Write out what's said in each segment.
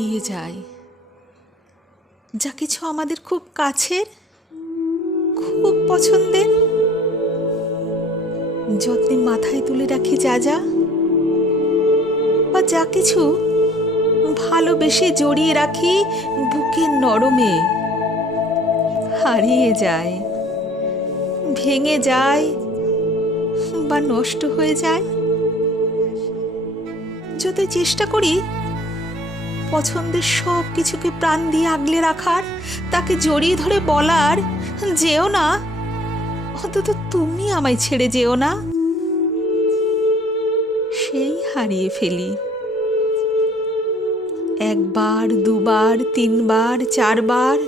হারিয়ে যায়। যা কিছু আমাদের খুব কাছের, খুব পছন্দের, যত্নে মাথায় তুলে রাখি যা যা, বা যা কিছু ভালোবেসে জড়িয়ে রাখি বুকের নরমে, হারিয়ে যায়, ভেঙে যায় বা নষ্ট হয়ে যায়। যতই চেষ্টা করি পছন্দের সব কিছুকে প্রাণ দিয়ে আগলে রাখার, তাকে জড়িয়ে ধরে বলার, যেও না, অন্তত তুমি আমায় ছেড়ে যেও না, সেই হারিয়ে ফেলি। একবার, দুবার, তিনবার, চারবার,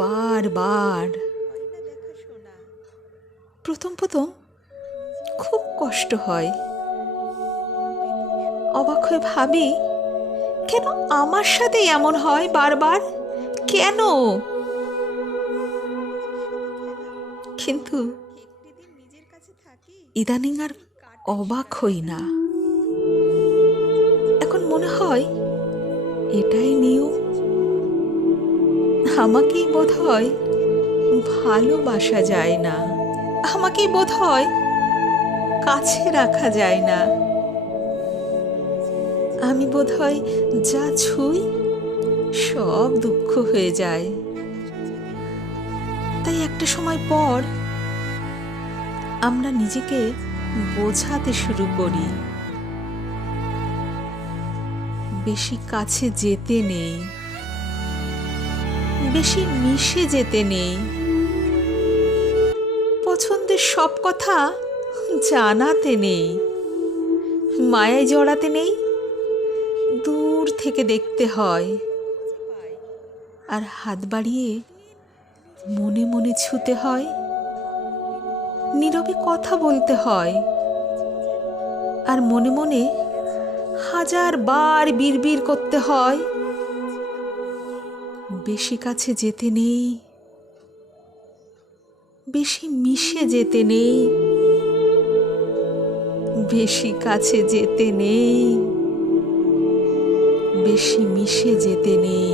বারবার। প্রথম প্রথম খুব কষ্ট হয়। অবাক হয়ে ভাবি, কেন আমার সাথে এমন হয় বারবার, কেন? কিন্তু ইদানিং আর অবাক হই না। এখন মনে হয় এটাই নিয়ম। আমাকেই বোধ হয় ভালোবাসা যায় না, আমাকেই বোধ হয় কাছে রাখা যায় না। আমি বোধ হয় যা ছুঁই সব দুঃখ হয়ে যায়। তাই একটা সময় পর আমরা নিজেকে বোঝাতে শুরু করি, বেশি কাছে যেতে নেই, বেশি মিশে যেতে নেই, পছন্দের সব কথা জানাতে নেই, মায়ায় জড়াতে নেই, দূর থেকে দেখতে হয়, আর হাত বাড়িয়ে মনে মনে ছুতে হয়, নীরবে কথা বলতে হয়, আর মনে মনে হাজার বার বিড়বিড় করতে হয়, বেশি কাছে যেতে নেই, বেশি মিশে যেতে নেই, বেশি কাছে যেতে নেই, বেশি মিশে যেতে নেই।